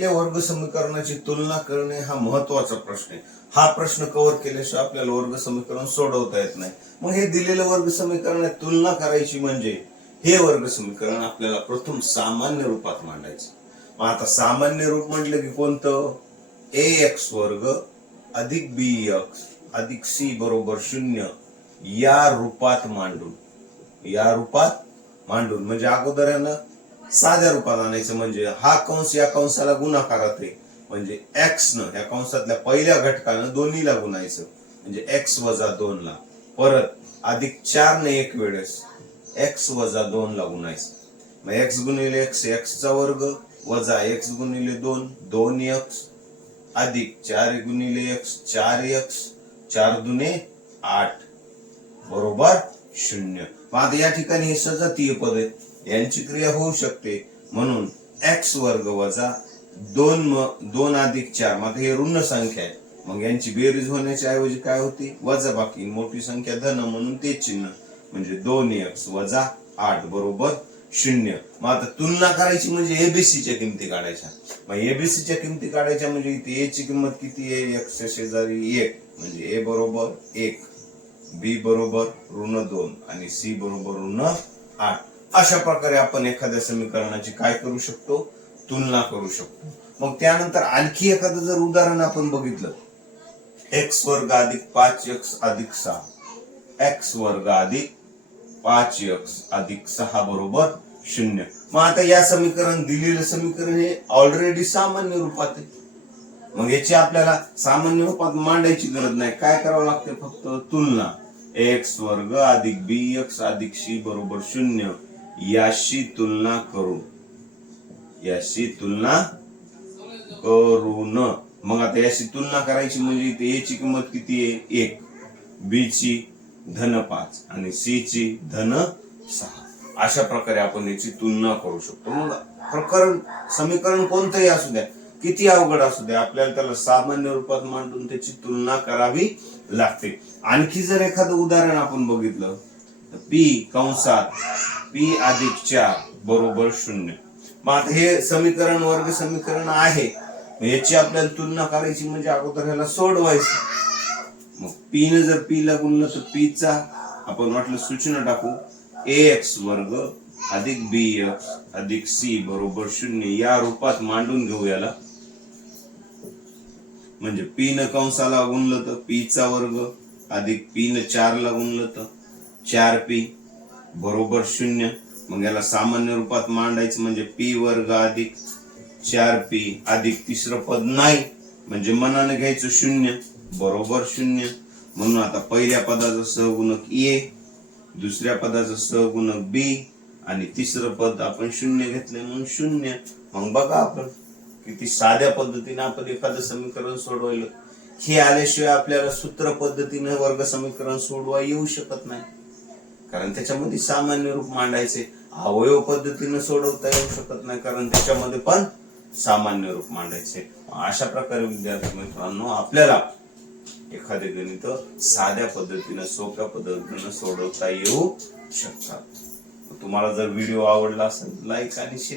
दिलेल्या वर्ग समीकरणाची तुलना करणे हा महत्वाचा प्रश्न आहे. हा प्रश्न कव्हर केल्याशिवाय आपल्याला वर्ग समीकरण सोडवता येत नाही. मग हे दिलेलं वर्ग समीकरणात तुलना करायची म्हणजे हे वर्ग समीकरण आपल्याला प्रथम सामान्य रूपात मांडायचं. मग आता सामान्य रूप म्हटलं की कोणतं? ax वर्ग अधिक bx अधिक c बरोबर 0 या रूपात मांडून म्हणजे अगोदर यानं साध्या रूपात आणायचं. म्हणजे हा कंस या कंसाला गुणाकारात आहे म्हणजे x न या कंसातल्या पहिल्या घटकानं दोन्हीला गुणायचं म्हणजे x वजा 2 ला, परत अधिक 4 ने एक वेळेस x वजा 2 ला गुणायचं. मग x गुणिले x x चा वर्ग वजा x गुणिले 2 2x अधिक 4 गुणिले x 4x 4 दुने 8 बरोबर 0. मग आता या ठिकाणी हे सजातीय पद आहे, यांची क्रिया होऊ शकते म्हणून x वर्ग वजा 2 अधिक 4. मग हे ऋण संख्या आहे, मग यांची बेरीज होण्याच्या ऐवजी काय होती? वजा बाकी, मोठी संख्या धन म्हणून ते चिन्ह म्हणजे 2x वजा 8 बरोबर 0. मग आता तुलना करायची म्हणजे एबीसी किमती काढायच्या. मग एबीसी च्या किमती काढायच्या म्हणजे इथे a ची किंमत किती आहे? x च्या शेजारी 1 म्हणजे a बरोबर 1, b बरोबर ऋण 2 आणि c बरोबर ऋण 8. अशा प्रकारे आपण एखाद्या समीकरणाची काय करू शकतो? तुलना करू शकतो. मग त्यानंतर आणखी एखादं जर उदाहरण आपण बघितलं, x वर्ग अधिक 5x अधिक 6 x वर्ग अधिक 5x अधिक 6 बरोबर 0. मग आता या समीकरण दिलेलं समीकरण हे ऑलरेडी सामान्य रूपात आहे. मग याची आपल्याला सामान्य रूपात मांडायची गरज नाही. काय करावं लागते? फक्त तुलना. x वर्ग अधिक bx अधिक c बरोबर 0 याशी तुलना करून मग आता याशी तुलना करायची म्हणजे इथे a ची किंमत किती आहे? 1, b ची धन 5 आणि c ची धन 6. अशा प्रकारे आपण याची तुलना करू शकतो. मग समीकरण कोणतंही असू द्या, किती अवघड असू द्या, आपल्याला त्याला सामान्य रूपात मांडून त्याची तुलना करावी लागते. आणखी जर एखादं उदाहरण आपण बघितलं, p कंसात p अधिक 4 बरोबर 0. मग आता हे समीकरण वर्ग समीकरण आहे, याची आपल्याला तुलना करायची म्हणजे अगोदर ह्याला सोडवायचं. मग p न जर p ला गुणलं तर p चा आपण वाटलं सूचना टाकू ax वर्ग अधिक bx अधिक c बरोबर 0 या रूपात मांडून घेऊ याला. म्हणजे p न कंसाला गुणलं तर p चा वर्ग अधिक p न 4 ला गुणलं तर 4p बरोबर 0. मग याला सामान्य रूपात मांडायचं म्हणजे p वर्ग अधिक 4p अधिक तिसरं पद नाही म्हणजे मनाने घ्यायचं 0 बरोबर 0. म्हणून आता पहिल्या पदाचा सहगुणक a, दुसऱ्या पदाचा सहगुणक b आणि तिसरं पद आपण 0 घेतले म्हणून 0. मग बघा आपण किती साध्या पद्धतीने आपण एखादं समीकरण सोडवलं. हे आल्याशिवाय आपल्याला सूत्र पद्धतीने वर्ग समीकरण सोडवा येऊ शकत नाही, कारण त्याच्यामध्ये सामान्य रूप मांडायचे. अवयव पद्धतीने सोडवता येऊ शकत नाही कारण त्याच्यामध्ये पण सामान्य रूप मांडायचे. अशा प्रकारे विद्यार्थी मित्रांनो आपल्याला एखादे गणित साध्या पद्धतीने सोप्या पद्धतीने सोडवता येऊ शकतात. तुम्हाला जर व्हिडिओ आवडला असेल लाईक आणि शेअर